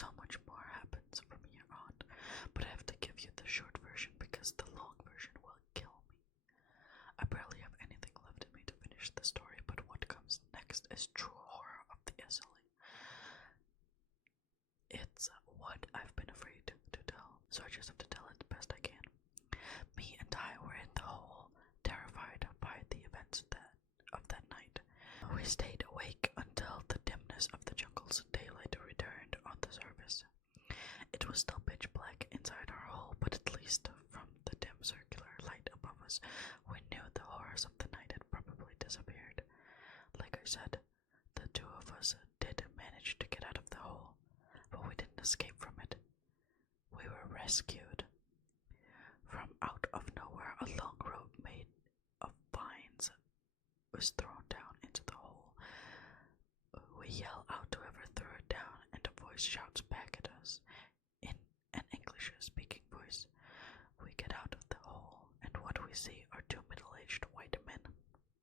So much more happens from here on, but I have to give you the short version because the long version will kill me. I barely have anything left in me to finish the story, but what comes next is true horror of the SLE. It's what I've been afraid to tell, so I just have to tell it the best I can. Me and Ty were in the hole, terrified by the events of that night. We stayed awake until the dimness of the jungle's daylight returned on the surface. It was still pitch black inside our hole, but at least from the dim circular light above us, we knew the horrors of the night had probably disappeared. Like I said, the two of us did manage to get out of the hole, but we didn't escape from it. We were rescued. From out of nowhere, a long rope made of vines was thrown down into the hole. We yell out to whoever threw it down, and a voice shouts back at us in an English-speaking voice. We get out of the hole, and what we see are two middle-aged white men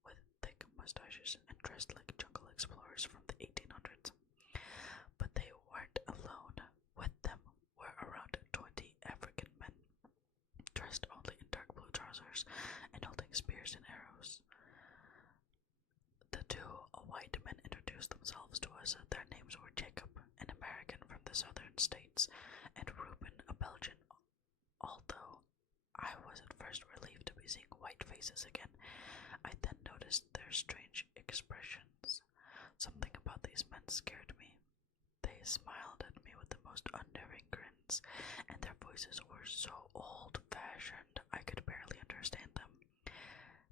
with thick mustaches and dressed like jungle explorers from the 1800s. But they weren't alone. With them were around 20 African men, dressed only in dark blue trousers and holding spears and arrows. The two white men introduced themselves to us. Their names were Jacob, an American from the southern states, and Reuben, a Belgian. Although I was at first relieved to be seeing white faces again, I then noticed their strange expressions. Something about these men scared me. They smiled at me with the most unnerving grins, and their voices were so old-fashioned I could barely understand them.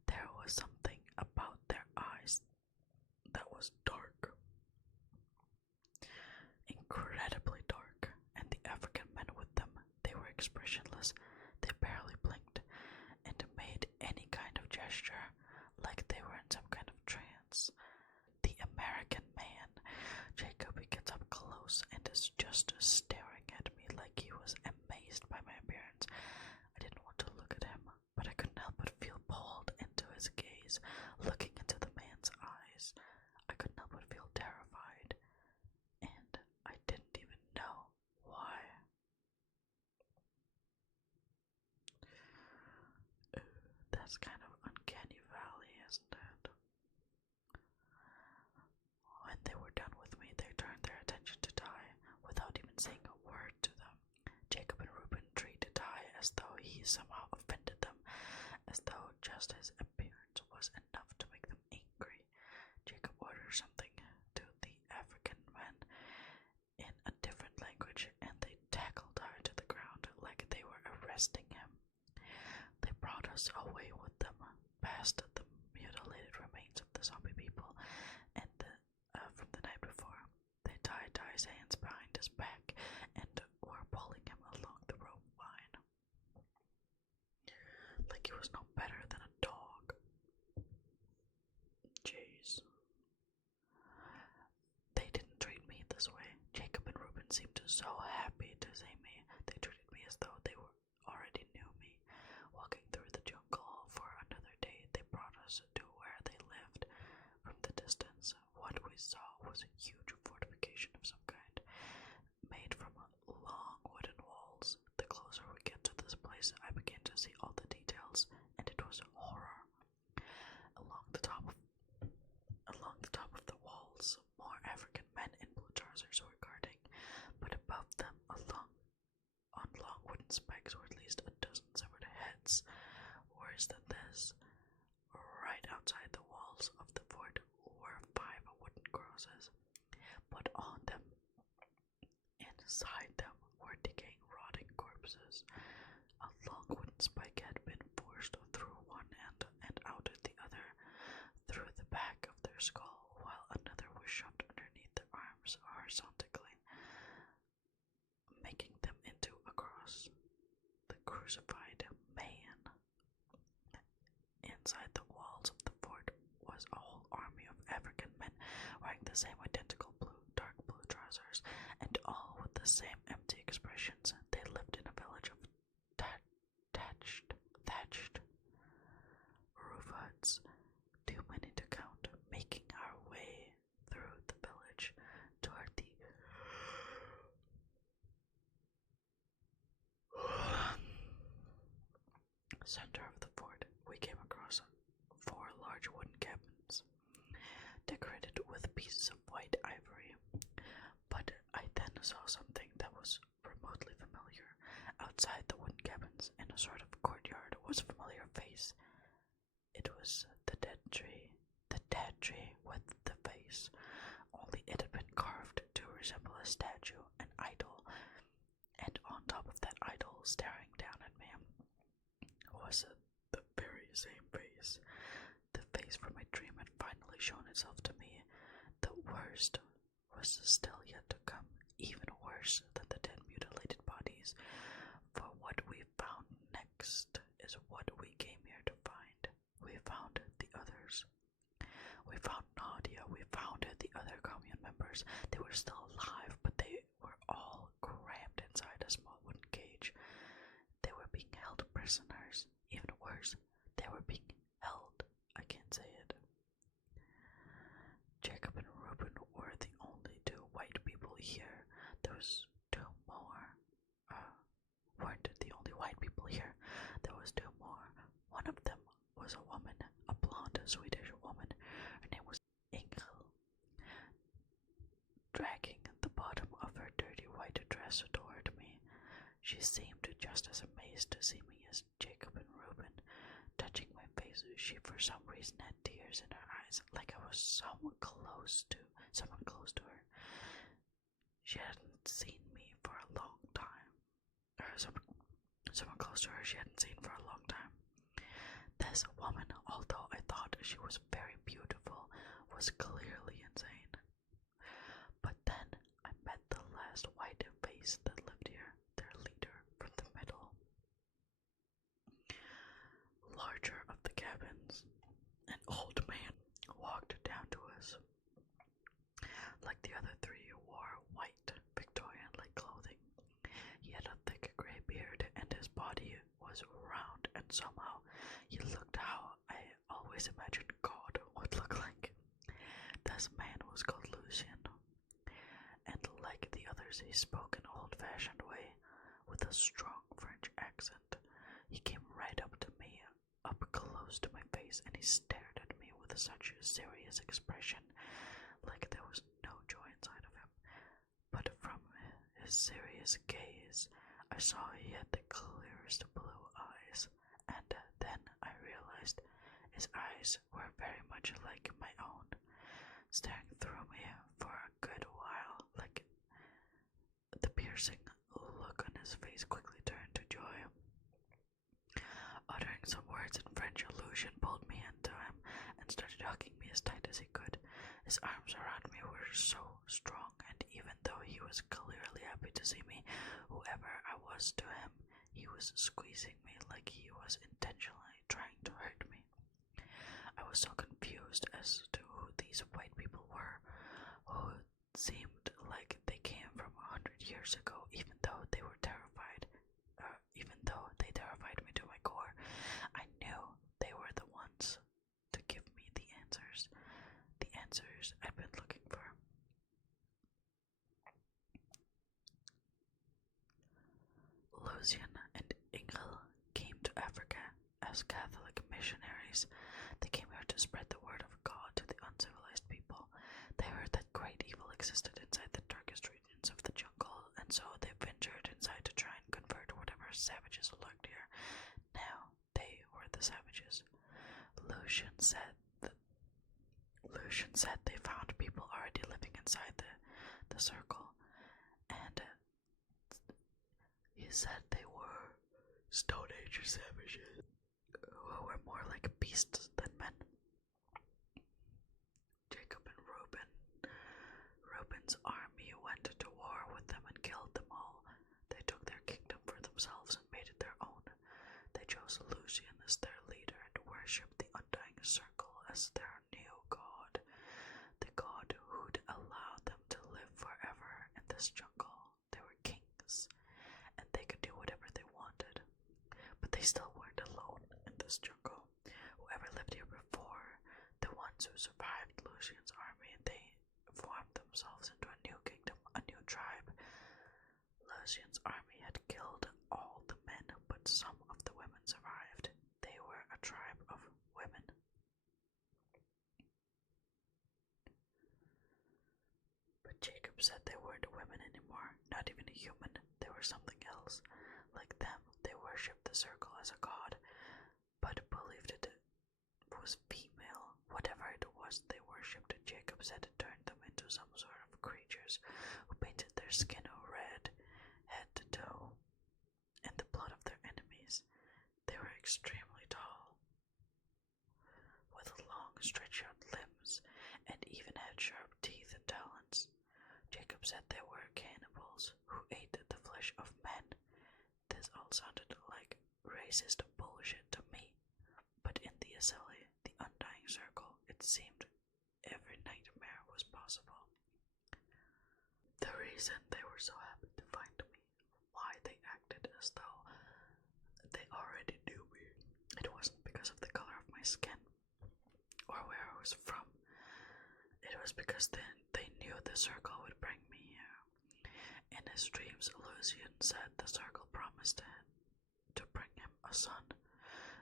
There was something about their eyes that was dark, incredibly dark, and the African men with them, they were expressionless. They barely blinked and made any kind of gesture, like they were in some kind of trance. The American man, Jacob, he gets up close and is just staring at me like he was amazed by my appearance. I didn't want to look at him, but I couldn't help but feel pulled into his gaze. Looking into the man's eyes, I couldn't help but feel terrified, and I didn't even know why. That's kind of uncanny valley, isn't it? When they were done with me, they turned their attention to Ty without even saying a word to them. Jacob and Reuben treated Ty as though he somehow offended them, as though just his appearance was enough to make them angry. Jacob ordered something to the African men in a different language, and they tackled Ty to the ground like they were arresting him. They brought us away with them, past the mutilated remains of the zombie people, and from the night before. They tied Ty's hands behind his back and were pulling him along the rope line, like he was no better than a dog. Jeez. They didn't treat me this way. Jacob and Reuben seemed so happy to see me. They treated me as though they already knew me. Walking through the jungle for another day, they brought us to where they lived. From the distance, what we saw was a huge fortification of some kind, made from long wooden walls. The closer we get to this place, I began to see all the details, and it was horror. Along the top of the walls, more African men in blue trousers were guarding, but above them, on long wooden spikes, were at least a dozen severed heads. Worse than this, right outside the walls of the fort were 5 wooden crosses, but on them, inside them, were decaying, rotting corpses. A long wooden spike had been forced through one end and out at the other, through the back of their skull, while another was shoved underneath their arms horizontally, making them into a cross. The crucified man. Inside the walls of the fort was a whole army of African men wearing the same identical dark blue trousers, and all with the same empty expressions. They lived in a village of thatched roof huts, too many to count, making our way through the village toward the saw something that was remotely familiar. Outside the wooden cabins, in a sort of courtyard, was a familiar face. It was the dead tree with the face, only it had been carved to resemble a statue, an idol, and on top of that idol, staring down at me, was the very same face. The face from my dream had finally shown itself to me. The worst was still yet to come, even worse than the 10 mutilated bodies, for what we found next is what we came here to find. We found the others. We found Nadia, we found the other commune members. They were still alive, but they were all crammed inside a small wooden cage. They were being held prisoners. Even worse, they were being held. I can't say it. Jacob and Reuben were the only two white people here. There was two more. Weren't the only white people here. There was two more. One of them was a woman, a blonde Swedish woman. Her name was Ingel. Dragging the bottom of her dirty white dress toward me, she seemed just as amazed to see me as Jacob and Reuben. Touching my face, she for some reason had tears in her eyes, like I was someone close to her. She hadn't seen me for a long time. Someone close to her she hadn't seen for a long time. This woman, although I thought she was very beautiful, was clearly insane. But then I met the last white face that lived here, their leader from the middle. Larger of the cabins, an old man walked down to us. Like the other three, wore white Victorian-like clothing. He had a thick gray beard, and his body was round, and somehow he looked how I always imagined God would look like. This man was called Lucien, and like the others, he spoke an old-fashioned way, with a strong French accent. He came right up to me, up close to my face, and he stared at me with such a serious expression, like there was no joy inside of him. But from his serious gaze, I saw he had the clearest blue eyes, and then I realized his eyes were very much like my own, staring through me for a good while, like the piercing look on his face quickly turned to joy. Uttering some words in French, Lucien pulled me into him and started hugging me as tight as he could. His arms around me were so strong, and even though he was clearly happy to see me, whoever I was to him, he was squeezing me like he was intentionally trying to hurt me. I was so confused as to who these white people were, who seemed like they came from 100 years ago, even though they terrified me to my core. I knew they were the ones to give me the answers I'd been looking for. Lucien and Ingel came to Africa as Catholic missionaries. They came here to spread the word of God to the uncivilized people. They heard that great evil existed inside the darkest regions of the jungle, and so they ventured inside to try and convert whatever savages lurked here. Now they were the savages. Lucien said they found people already living inside the circle, and he said they were Stone Age savages who were more like beasts than men. Jacob and Reuben's army went to war with them and killed them all. They took their kingdom for themselves and made it their own. They chose Lucien as their leader and worshipped the Undying Circle as their new god, the god who'd allow them to live forever in this jungle. They were kings, and they could do whatever they wanted. But they still weren't alone in this jungle. Whoever lived here before, the ones who survived Lucien's army, they formed themselves into a new kingdom, a new tribe. Lucien's army had killed all the men, but some of the women survived. They were a tribe of women. But Jacob said they weren't women anymore. not even a human. They were something else. Like them, they worshipped the circle as a god, but believed it was female. Whatever it was they worshipped, Jacob said it turned them into some sort of creatures who painted their skin red, head to toe, in the blood of their enemies. They were extremely tall, with long, stretched-out limbs, and even had sharp teeth and talons. Jacob said they were cannibals who ate the flesh of men. This all sounded like racist bullshit to me, but in the assembly, the undying circle, it seemed every nightmare was possible. The reason they were so happy to find me, why they acted as though they already knew me, it wasn't because of the color of my skin or where I was from. It was because then they knew the circle would bring me here. In his dreams, Lucian said the circle promised to bring him a son.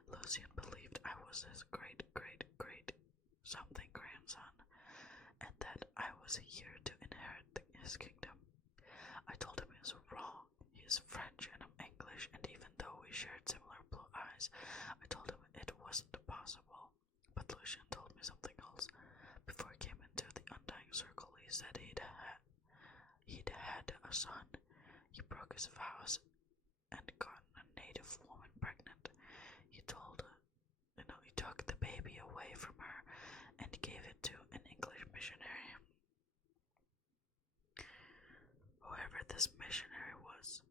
Lucian believed I was his great-great-great-something grandson, and that I was here to inherit his kingdom. I told him he was wrong. He is French and I'm English, and even though we shared similar blue eyes, I told him it wasn't possible. But Lucian told me something else. Before he came into the undying circle, he said he'd had a son. He broke his vows and got a native woman pregnant. He took the baby away from her and gave it to an English missionary. Whoever this missionary was,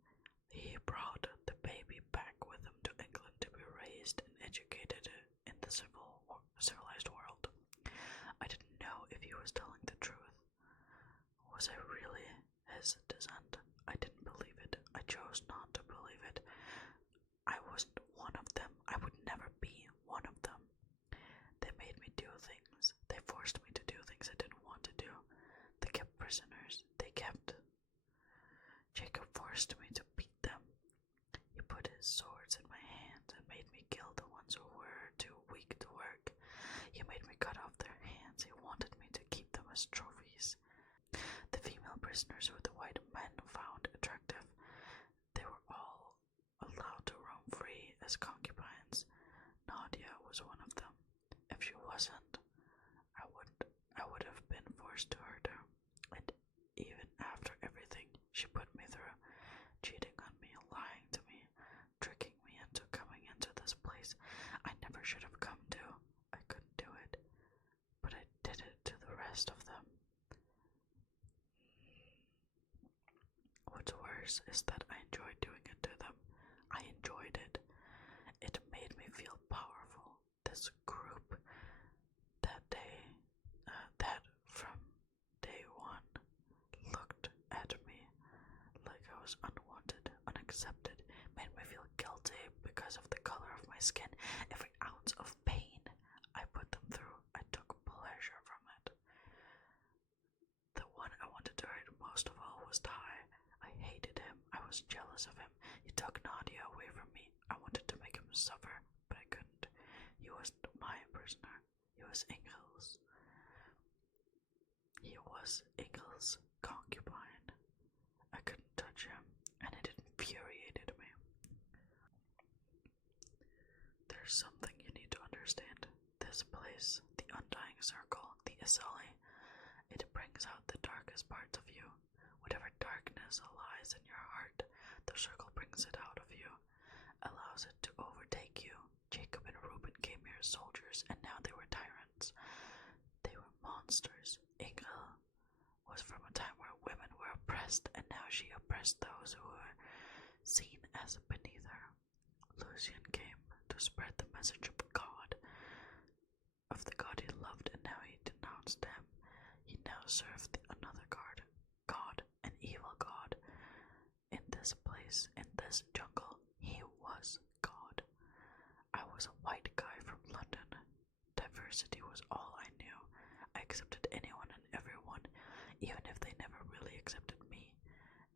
he brought the baby back with him to England to be raised and educated in the civilized world. I didn't know if he was telling the truth. Was I really his descent? I didn't believe it. I chose not to believe it. I wasn't one of them. I would never be one of them. They made me do things. They forced me to do things I didn't want to do. They kept prisoners. Jacob forced me to beat them. He put his swords in my hands and made me kill the ones who were too weak to work. He made me cut off their hands. He wanted me to keep them as trophies. The female prisoners who the white men found attractive, they were all allowed to roam free as concubines. Nadia was one of them. If she wasn't, I would have been forced to hurt her. And even after everything she put me through, cheating on me, lying to me, tricking me into coming into this place I never should have come to, I couldn't do it. But I did it to the rest of them. What's worse is that I enjoyed doing it to them. I enjoyed it. It made me feel powerful. This group that from day one looked at me like I was unwanted, unaccepted, made me feel guilty because of the color of my skin. Every ounce of pain I put them through, I took pleasure from it. The one I wanted to hurt most of all was Ty. I hated him. I was jealous of him. He took Nadia away from me. I wanted to make him suffer, but I couldn't. He wasn't my prisoner. He was Ingel's. He was Ingel's concubine. I couldn't touch him, and it infuriated me. There's something you need to understand. This place, the undying circle, the Asali, it brings out the darkest parts of you. Whatever darkness lies in your heart, the circle brings it out of you, allows it to overtake you. Jacob and Reuben came here as soldiers, and now they were tyrants. They were monsters. Engel was from a time where women were oppressed, and now she oppressed those who were seen as beneath her. Lucian came to spread the message of God, of the God he loved, and now he denounced them. He now served another God, an evil God. In this place, in this jungle, he was God. I was a white guy from London. Diversity was all I knew. I accepted anyone and everyone, even if they never really accepted me.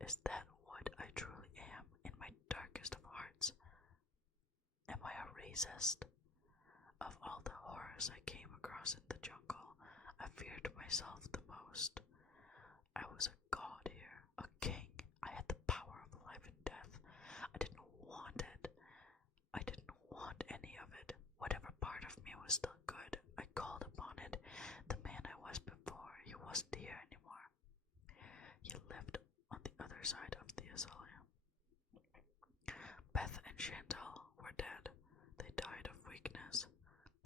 Is that what I truly am in my darkest of hearts? Am I a racist? Of all the horrors I came across in the jungle, I feared myself the most. I was a god here, a king. I was still good. I called upon it. The man I was before, he wasn't here anymore. He lived on the other side of the asylum. Beth and Chantal were dead. They died of weakness.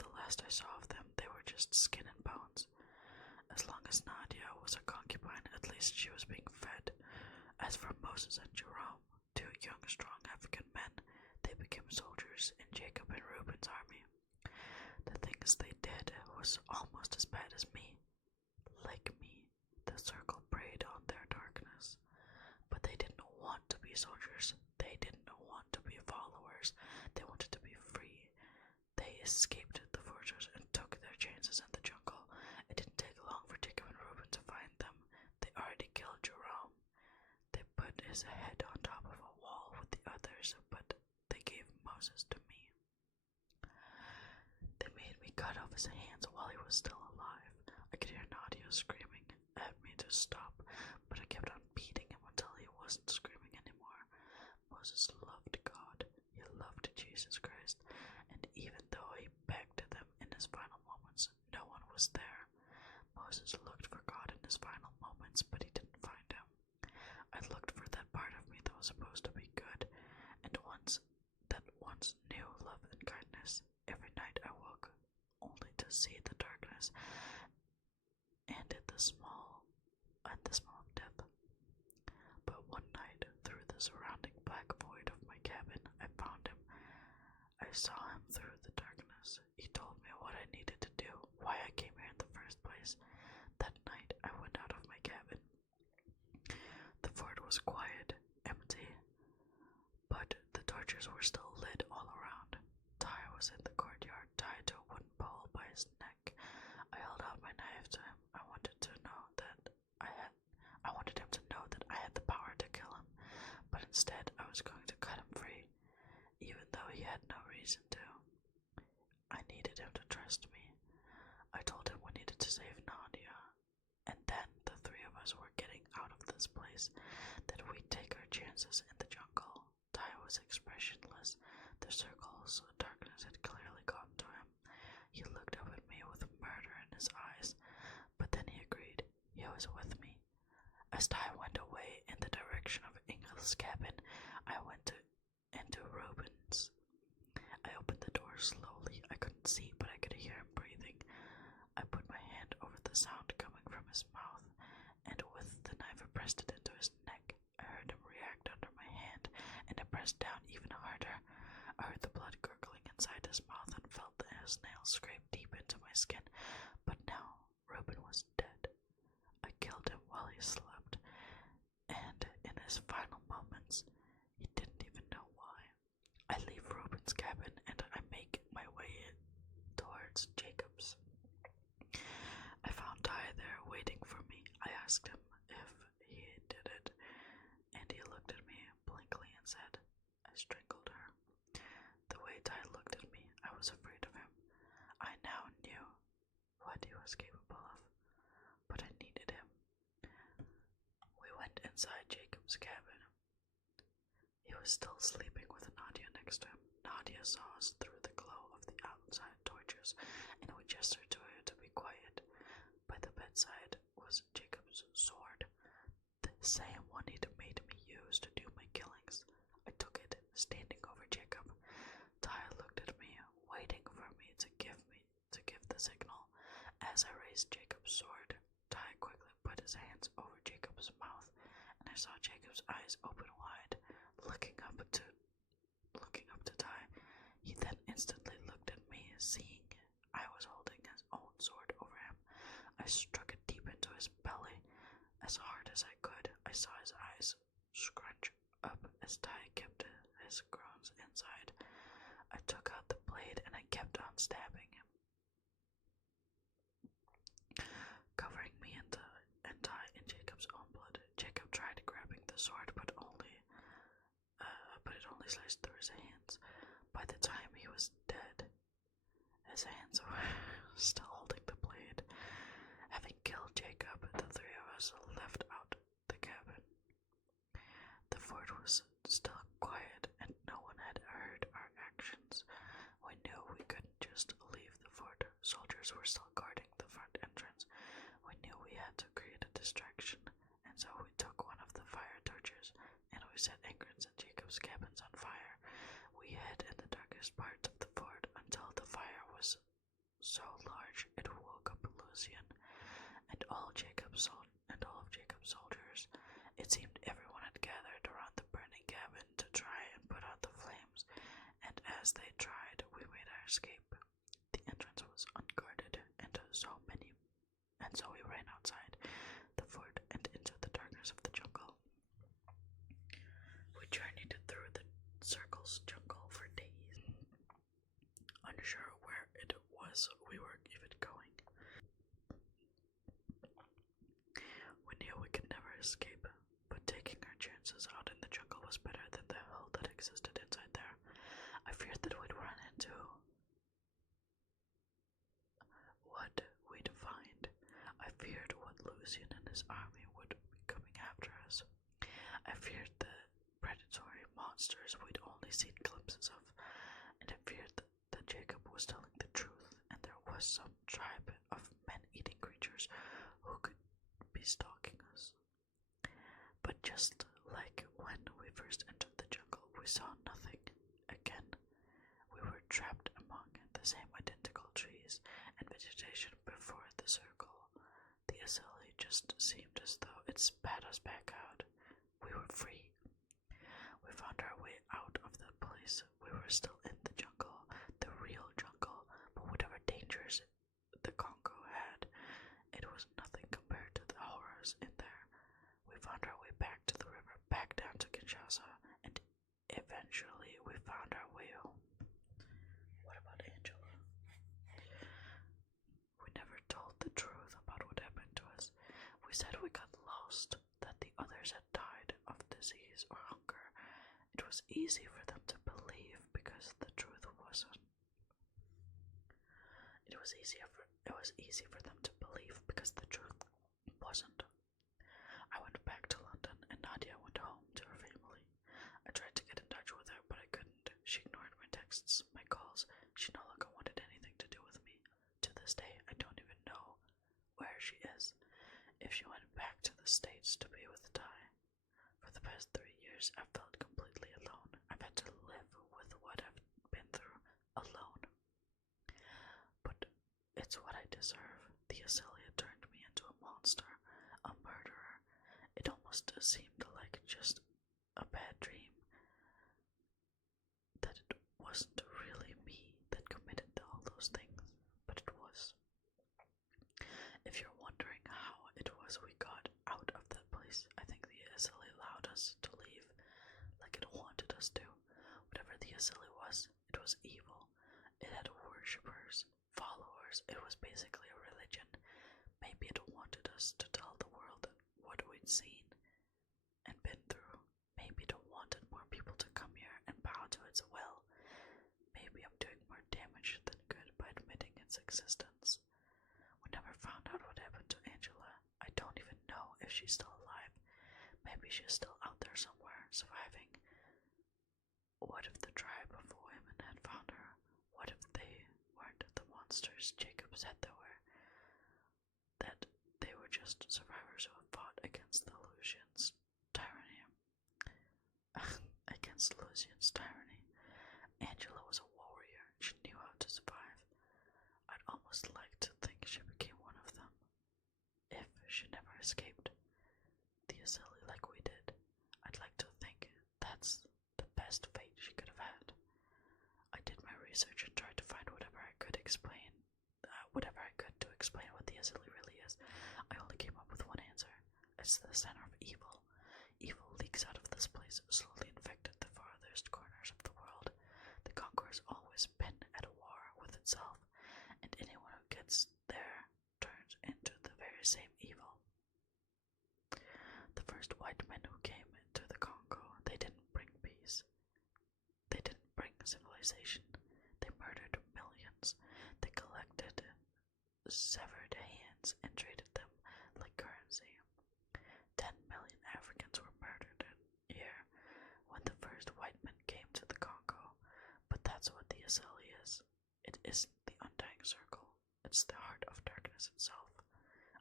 The last I saw of them, they were just skin and bones. As long as Nadia was a concubine, at least she was being fed. As for Moses and Jerome, two young, strong African men, they became soldiers in Jacob and Reuben's army. The things they did was almost as bad as me. Like me, the circle preyed on their darkness. But they didn't want to be soldiers. They didn't want to be followers. They wanted to be free. They escaped the fortress and took their chances in the jungle. It didn't take long for Jacob and Reuben to find them. They already killed Jerome. They put his head on top of a wall with the others, but they gave Moses to me. They made me cut off his hands while he was still alive. I could hear Nadia screaming at me to stop, but I kept on beating him until he wasn't screaming anymore. Moses loved God. He loved Jesus Christ, and even though he begged them in his final moments, no one was there. Moses looked for God in his final moments, but he didn't find him. I looked for that part of me that was supposed to be good, and once knew love and kindness. Every night I woke only to see the darkness and the small of death. But one night, through the surrounding black void of my cabin, I found him. I saw him through the darkness. He told me what I needed to do, why I came here in the first place. That night, I went out of my cabin. The fort was quiet, empty, but the torches were still lit all around. Ty was in the courtyard, tied to a wooden pole by his neck. I held out my knife to him. I wanted him to know that I had the power to kill him, but instead I was going to cut him free, even though he had no reason to. I needed him to trust me. I told him we needed to save Nadia, and then the three of us were getting out of this place, that we'd take our chances in the jungle. Ty was expressionless. The circles of darkness had clearly gotten to him. He looked up at me with murder in his eyes, but then he agreed. He was with me. As Ty went away in the direction of Engel's cabin, I went into Reuben's. I opened the door slowly. I couldn't see, but I could hear him breathing. I put my hand over the sound coming from his mouth, and with the knife I pressed it into his neck. I heard him react under my hand, and I pressed down even harder. I heard the blood gurgling inside his mouth and felt his nails scrape deep into my skin. But now Reuben was dead. I killed him while he slept, and in his final moments, he didn't even know why. I leave Reuben's cabin and I make my way towards Jacob's. I found Ty there waiting for me. I asked him if he did it, and he looked at me blankly and said, "I strangled her." The way Ty looked at me, I was afraid of him. I now knew what he was capable of, but I needed him. We went inside Jacob's cabin. He was still sleeping with Nadia next to him. Nadia saw us through the glow of the outside torches, and we gestured to her to be quiet. By the bedside was Jacob's sword, the same one he'd made me use to do my killings. I took it, standing over Jacob. Ty looked at me, waiting for me to give the signal. As I raised Jacob's sword, Ty quickly put his hands over Jacob's mouth, and I saw Jacob's eyes open wide, looking up to Ty. He then instantly looked at me, seeing I was holding his own sword over him. I struck it deep into his belly as hard as I could. I saw his eyes scrunch up as Ty kept his groans inside. I took out the blade and I kept on stabbing him, covering me and Ty in Jacob's own blood. Jacob tried grabbing the sword, but it only sliced through his hands. By the time he was dead, his hands were still holding the blade. Having killed Jacob, the three of us left out the cabin. The fort was still quiet, and no one had heard our actions. We knew we couldn't just leave the fort soldiers were still guarding the front entrance. We knew we had to create a distraction, and so we took one of the fire torches, and we set Ingrid's and Jacob's cabins on fire. We hid in the darkest parts of the fort until the fire was so large it woke up Lucian and all of Jacob's soldiers. It seemed everyone had gathered around the burning cabin to try and put out the flames, and as they tried, we made our escape. The entrance was unguarded, and so we ran outside the fort and into the darkness of the jungle. We journeyed through the circle's jungle for days, unsure where it was we were even going. We knew we could never escape, but taking our chances out in the jungle was better than the hell that existed inside there. I feared that we'd run into what we'd find. I feared what Lucian and his army would be coming after us. I feared the predatory monsters we'd only seen glimpses of, and I feared that Jacob was telling the truth and there was some tribe of men-eating creatures who could be stalking us. But just like when we first entered the jungle, we saw nothing. Again, we were trapped among the same identical trees and vegetation before the circle. The assembly just seemed as though it spat us back out. We were free. We found our way out of the place. We were still in the jungle, the real jungle, but whatever dangers the Congo had, it was nothing compared to the horrors in there. We found our way back to the river, back down to Kinshasa, and eventually we found our way home. What about Angela? We never told the truth about what happened to us. We said we got lost, that the others had died of disease or hunger. It was easy for them to believe because the truth wasn't. It was easy for them to believe because the truth wasn't. I went back to London and Nadia went home to her family. I tried to get in touch with her, but I couldn't. She ignored my texts, my calls. She no longer wanted anything to do with me. To this day, I don't even know where she is. If she went back to the States to be with Ty. For the past 3 years, I've felt completely alone. I've had to live with what I've been through alone. But it's what I deserve. The Acelia turned me into a monster, a murderer. It almost seemed like just a bad dream. That it wasn't really me that committed all those things, but it was. If you're wondering how it was we got out of that place, I think the Acelia allowed us to leave, like it wanted us to. Whatever the Acelia was, it was evil. It had worshippers, followers. It was basically a religion. Maybe it wanted us to tell the world what we'd seen and been through. Maybe it wanted more people to come here and bow to its will. Maybe I'm doing more damage than good by admitting its existence. We never found out what happened to Angela. I don't even know if she's still alive. Maybe she's still out there somewhere, surviving. What if the tribe of women had found her? What if they weren't the monsters Jacob said they were? That they were just survivors who fought against the Lucian's tyranny. Against Lucian's tyranny. Angela was a warrior. She knew how to survive. I'd almost like to think she became one of them. If she never escaped the assembly like we did, I'd like to think that's the best fate she could have had. I did my research and tried to find whatever I could to explain what the assembly really is. I only came up with one answer. It's the center of evil. Evil leaks out of this place, slowly infected the farthest corners of the world. The Conqueror's always been at war with itself, and anyone who gets there turns into the very same evil. The first white men who came to the Congo, they didn't bring peace. They didn't bring civilization. They murdered millions. They collected severed hands and traded them like currency. 10 million Africans were murdered here when the first white men came to the Congo. But that's what the Asali is. It isn't the undying circle. It's the heart of darkness itself.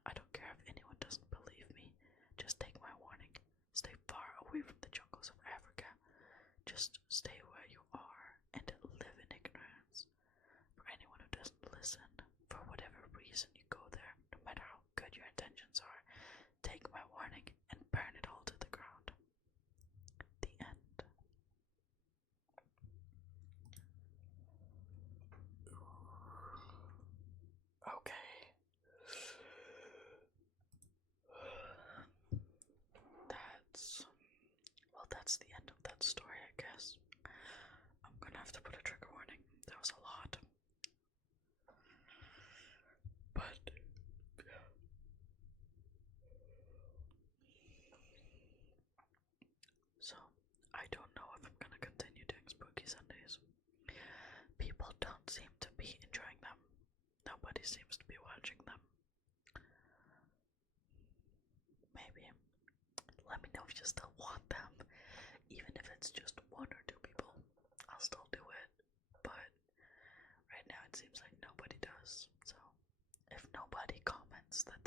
I don't care if anyone doesn't believe me. Just take my warning. Stay far away from the jungles of Africa. Just stay where you are and live in ignorance. For anyone who doesn't listen, for whatever reason you go there, no matter how good your intentions are, take my warning and burn it all to the ground. The end. Okay. That's the end of that story, I guess. I'm gonna have to put a trigger warning. That was a lot. But so I don't know if I'm gonna continue doing spooky Sundays. People don't seem to be enjoying them. Nobody seems to be watching them. Maybe. Let me know if you still want them. Even if it's just one or two people, I'll still do it. But right now it seems like nobody does. So if nobody comments that